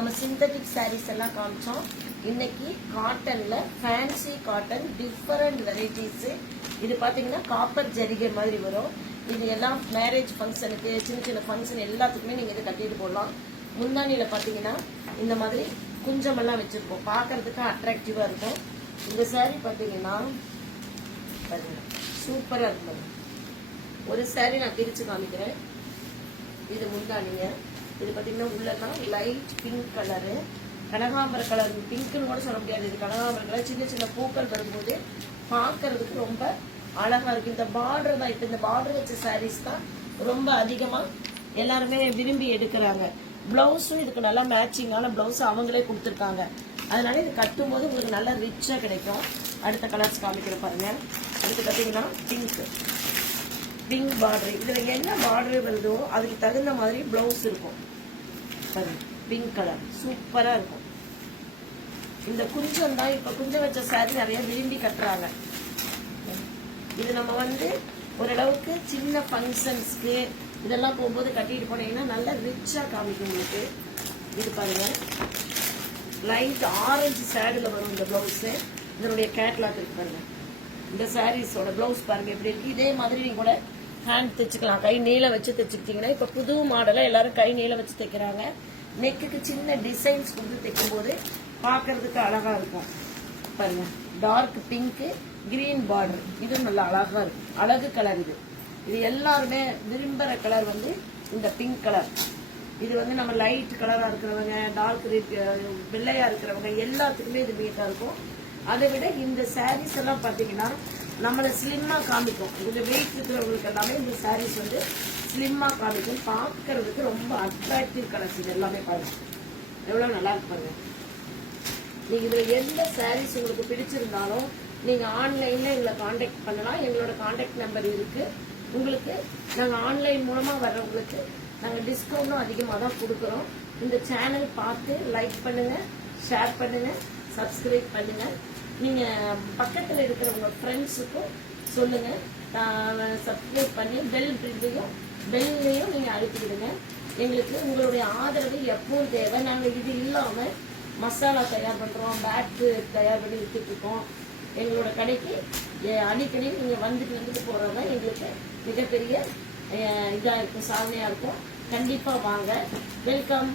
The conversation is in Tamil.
நம்ம சிந்தட்டிக் சாரீஸ் எல்லாம் காமிச்சோம். இன்னைக்கு காட்டன்ல ஃபேன்சி காட்டன் டிஃபரெண்ட் வெரைட்டிஸ். இது பாத்தீங்கன்னா காப்பர் ஜரிகை மாதிரி வரும். இது எல்லாம் மேரேஜ் ஃபங்க்ஷனுக்கு, சின்ன சின்ன ஃபங்க்ஷன் எல்லாத்துக்குமே நீங்க இதை கட்டிட்டு போடலாம். முந்தானியில பாத்தீங்கன்னா இந்த மாதிரி குஞ்சமெல்லாம் வச்சிருக்கோம், பாக்குறதுக்கு அட்ராக்டிவா இருக்கும். இந்த சாரீ பாத்தீங்கன்னா சூப்பரா இருக்கும். ஒரு சாரீ நான் பிரிச்சு காமிக்கிறேன். இது முந்தானிங்க. இது பாத்தீங்கன்னா உள்ளலாம் லைட் பிங்க் கலரு, கனகாம்பர கலர். பிங்க்னு கூட சொல்ல முடியாது, இது கனகாம்பர கலர். சின்ன சின்ன பூக்கள் வரும்போது பாக்குறதுக்கு ரொம்ப அழகா இருக்கு. இந்த பார்டர் தான், இப்ப இந்த பார்டர் வச்ச சாரீஸ் தான் ரொம்ப அதிகமா எல்லாருமே விரும்பி எடுக்கிறாங்க. பிளவுஸும் இதுக்கு நல்லா மேட்சிங்கான பிளவுஸ் அவங்களே கொடுத்துருக்காங்க. அதனால இது கட்டும் போது உங்களுக்கு நல்லா ரிச்சா கிடைக்கும். அடுத்த கலர்ஸ் காமிக்கிற பாருங்க. அடுத்து பாத்தீங்கன்னா பிங்க் பார்டர். இதுல என்ன பார்டர் வருதோ அதுக்கு தகுந்த மாதிரி பிளவுஸ் இருக்கும். பிங்க் கலர் சூப்பரா இருக்கும். இந்த குஞ்சம் தான், இப்ப குஞ்சம் வச்ச சாரி நிறைய விரும்பி கட்டுறாங்க. இது நம்ம ஓரளவுக்கு சின்ன ஃபங்க்ஷன்ஸ்க்கு இதெல்லாம் போகும்போது கட்டிட்டு போனீங்கன்னா நல்லா ரிச்சா காமிக்கும் உங்களுக்கு. இது பாருங்க, லைட் ஆரஞ்சு ஷேடுல வரும் இந்த பிளவுஸ். இதனுடைய கேட்லாக் இருக்கு பாருங்க. இந்த சாரீஸோட பிளவுஸ் பாருங்க எப்படி இருக்கு. இதே மாதிரி நீங்க கூட ஹேண்ட் தைச்சுக்கலாம், கை நீளம் வச்சு தைச்சுக்கிட்டீங்கன்னா. இப்ப புது மாடலா எல்லாரும் கை நீளம் வச்சு தைக்கிறாங்க. நெக்குக்கு சின்ன டிசைன்ஸ் கொடுத்து தைக்கும் போது பாக்குறதுக்கு அழகா இருக்கும். பாருங்க, டார்க் பிங்க் கிரீன் பார்டர். இது நல்லா அழகா இருக்கும், அழகு கலர். இது எல்லாருமே விரும்புற கலர் இந்த பிங்க் கலர். இது நம்ம லைட் கலரா இருக்கிறவங்க, டார்க் வெள்ளையா இருக்கிறவங்க எல்லாத்துக்குமே இது மீட்டா இருக்கும். அதை விட இந்த சாரீஸ் எல்லாம் பாத்தீங்கன்னா நம்மள ஸ்லிம்மா காமிக்கும். கொஞ்சம் வெயிட் இருக்கிறவங்களுக்கு எல்லாமே இந்த சாரீஸ் ஸ்லிம்மா காமிக்கும். பாக்குறதுக்கு ரொம்ப அட்ராக்டிவ் கலர்ஸ். இது எல்லாமே பாருங்க எவ்வளவு நல்லா இருக்கு பாருங்க. நீங்க இதுல எந்த சாரீஸ் உங்களுக்கு பிடிச்சிருந்தாலும் நீங்க ஆன்லைன்ல எங்களை கான்டாக்ட் பண்ணலாம். எங்களோட கான்டாக்ட் நம்பர் இருக்கு. உங்களுக்கு நாங்க ஆன்லைன் மூலமா வர்றவங்களுக்கு நாங்க டிஸ்கவுண்டும் அதிகமா தான் கொடுக்கறோம். இந்த சேனல் பார்த்து லைக் பண்ணுங்க, ஷேர் பண்ணுங்க, சப்ஸ்கிரைப் பண்ணுங்க. நீங்க பக்கத்துல இருக்கிற உங்க ஃப்ரெண்ட்ஸுக்கும் சொல்லுங்க. சப்ஸ்கிரைப் பண்ணி பெல்லையும் நீங்க அழுத்திடுங்க. எங்களுக்கு உங்களுடைய ஆதரவு எப்பவும் தேவை. நாங்க இது இல்லாம மசாலா தயார் பண்றோம், பேட் தயார் பண்ணி வித்துட்டு இருக்கோம். எங்களோட கடைக்கு அடிக்கடி நீங்க வந்துட்டு போறதா எங்களுக்கு மிகப்பெரிய இதா இருக்கும், சாதனையா இருக்கும். கண்டிப்பா வாங்க. வெல்கம்.